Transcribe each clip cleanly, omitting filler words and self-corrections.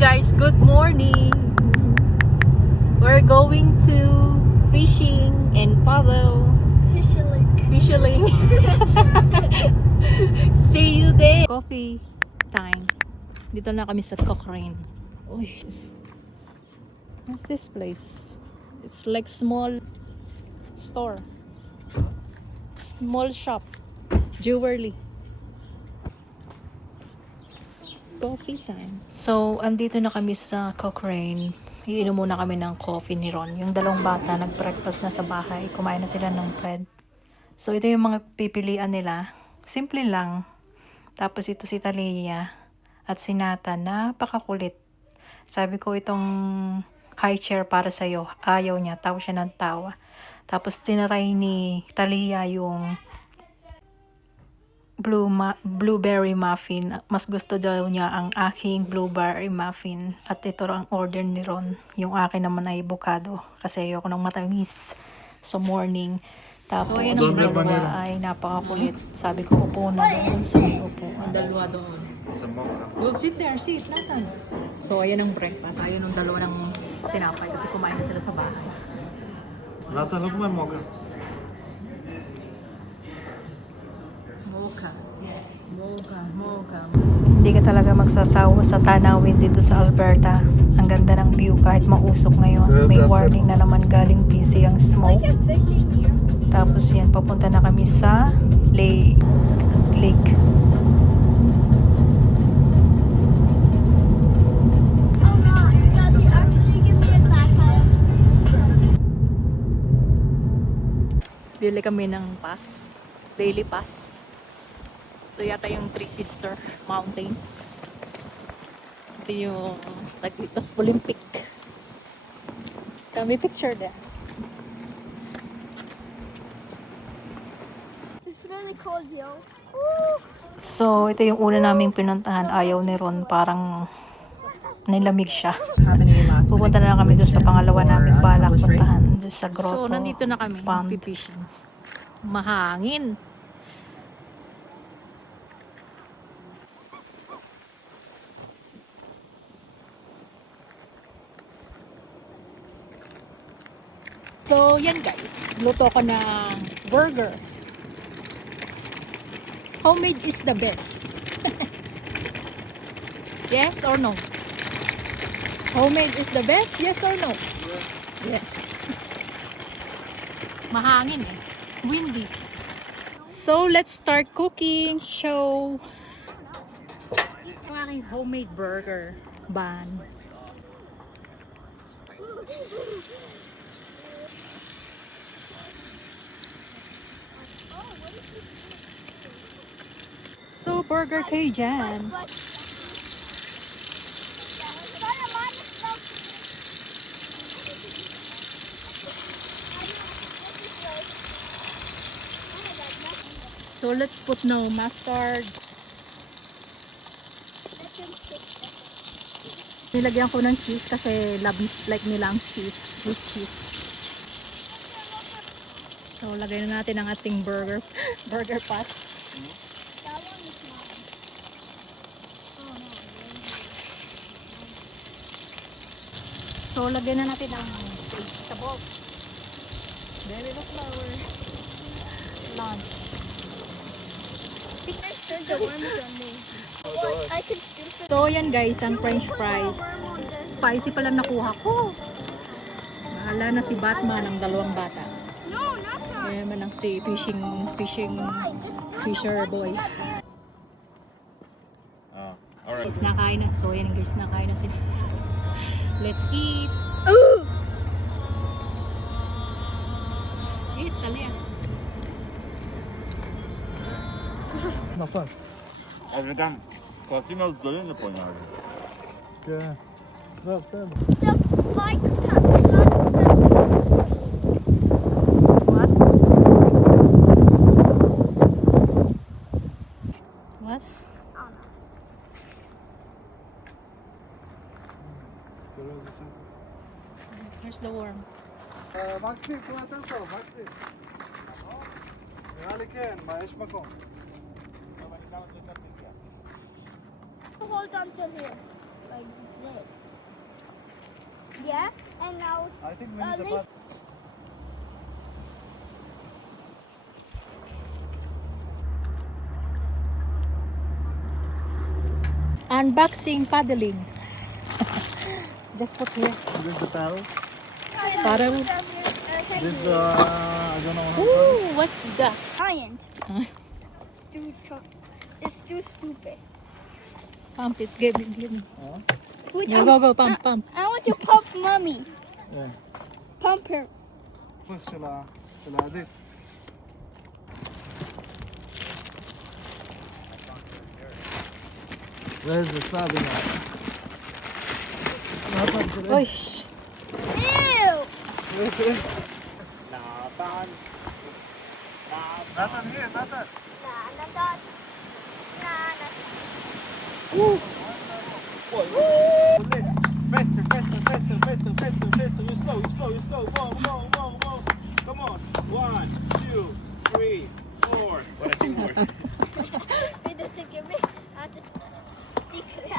guys, good morning. We're going to fishing and paddle. Fishing. See you there. Coffee time. Dito na kami sa Cochrane. Uy, what's this place? It's like small store. Small shop. Jewelry. Coffee time. So, andito na kami sa Cochrane. Iinom muna kami ng coffee ni Ron. Yung dalawang bata, nag-breakfast na sa bahay. Kumain na sila ng bread. So, ito yung mga pipilian nila. Simple lang. Tapos ito si Talia at si Nathan. Napakakulit. Sabi ko itong high chair para sa'yo. Ayaw niya. Tawa siya ng tawa. Tapos tinaray ni Talia yung blueberry muffin. Mas gusto daw niya ang aking blueberry muffin. At ito ang order ni Ron. Yung akin naman ay avocado. Kasi ayoko ng matamis. So morning. Tapos yung dalawa ay napakakulit. Sabi ko upo na doon sa may upuan. Dalawa doon. Well, sit there, sit. Nathan. So ayan ang breakfast. Ayan ang dalawa ng tinapay. Kasi kumain na sila sa bahay. Nathan, look at my mocha. Mocha. Hindi ka talaga magsasawa sa tanawin dito sa Alberta. Ang ganda ng view kahit mausok ngayon. May warning na naman galing busy ang smoke. Tapos yan, papunta na kami sa lake. Bili kami ng pass. Daily pass. Ito yata yung Three Sister Mountains. Ito yung dito, Olympic. Kami picture there. It's really cold, yo. So, ito yung una naming pinuntahan. Ayaw ni Ron. Parang nilamig siya. Pupunta na lang kami doon sa pangalawa naming balak puntahan. Doon sa grotto. So, nandito na kami. Pond. Pipishing. Mahangin. So, yan guys. Luto ko ng burger. Homemade is the best. Yes or no? Homemade is the best? Yes or no? Yes. Mahangin eh. Windy. So, let's start cooking. Show. Ito ang aking homemade burger bun. So, burger kay Jan. So, let's put no mustard. Nilagyan ko ng cheese kasi like nila ang cheese. With cheese. So, lagay na natin ang ating burger pass. So, lagyan na natin ang vegetables. Very the flour. Lunch. So, yan guys, ang french fries. Spicy pa lang nakuha ko. Bahala na si Batman ang dalawang bata. Kaya man ang si fisher boy. Alright. Guys, nakain na. So, yan guys, nakain na sila. Let's eat. Eat, Talia. На фарш. А ви там картина з долини поняли? Да. Да, все. The spike What? What? Here's the worm. מקסים, תנועה יותר טוב, מקסים. נראה לי כן, מה, יש מקום. hold on to here, like this. Yeah, and now I think we need the Liz- bus. Unboxing paddling. Just put here. This is the paddle. Paddle. This is the, I don't know how to call it. Ooh, what the? giant. Huh? It's too stupid. Pump it. Give me. Wait, Go, go, go. Pump, pump. I want to pump mommy. Yeah. Pump her. شو عادي. Where's the sabi now? Oish. Ew! Nathan here, Nathan. Nah, not that. Nah, not. Faster, faster, faster, faster, faster, faster. You slow, you slow, you slow. Whoa, whoa, whoa, whoa. Come on. 1, 2, 3, 4. What a teamwork. We need to give me a secret.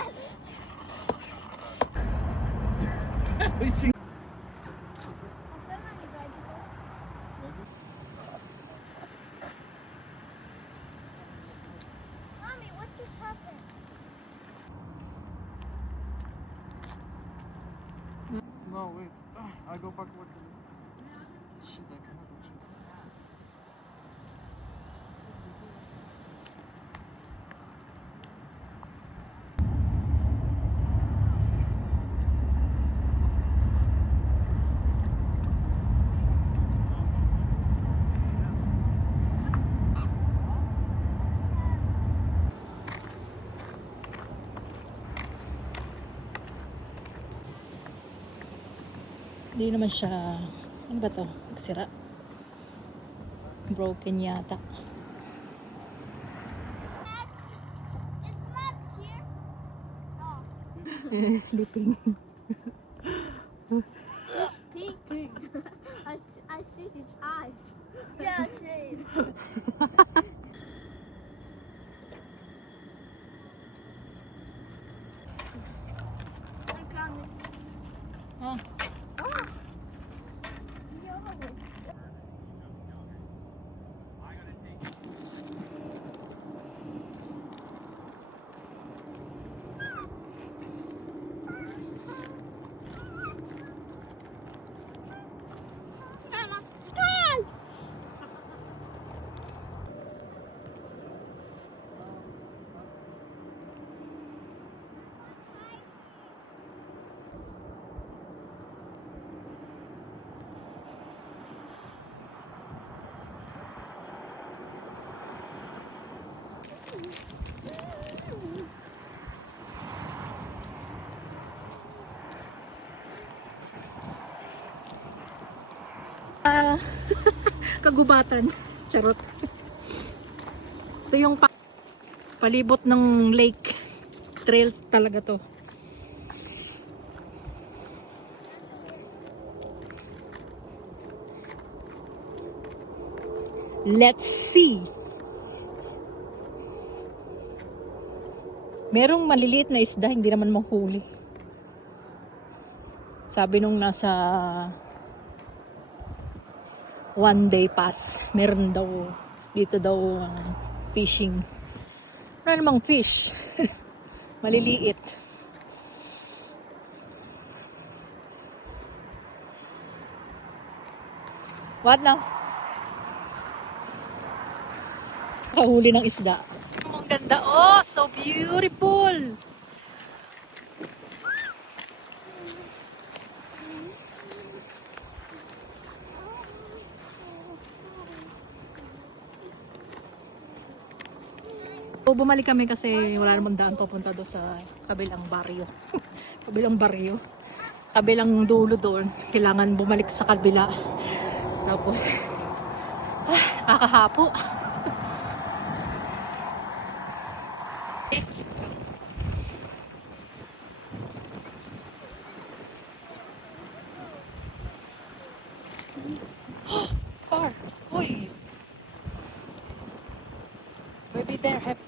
Mommy, what just happened? No, wait. I go backwards. Shit, I cannot actually. Hindi naman siya, ano ba to? Sira. Broken yata. Is Max here? No. Sleeping. He's peeking. I see his eyes. Yeah, same. I'm coming. Ah, Ah. Yo, it's Mama, come! kagubatan. Charot. Ito yung palibot ng lake. Trail talaga to. Let's see. Merong maliliit na isda, hindi naman mahuli. Sabi nung nasa 1-day pass, meron daw dito daw fishing. Wala namang fish. Maliliit. What now? Kahuli ng isda. Ang ganda. Oh, so beautiful. So, bumalik kami kasi wala namang daan papunta doon sa kabilang baryo. Kabilang baryo. Kabilang dulo doon. Kailangan bumalik sa kabila. Tapos, kakahapo. Car. Uy. Maybe there have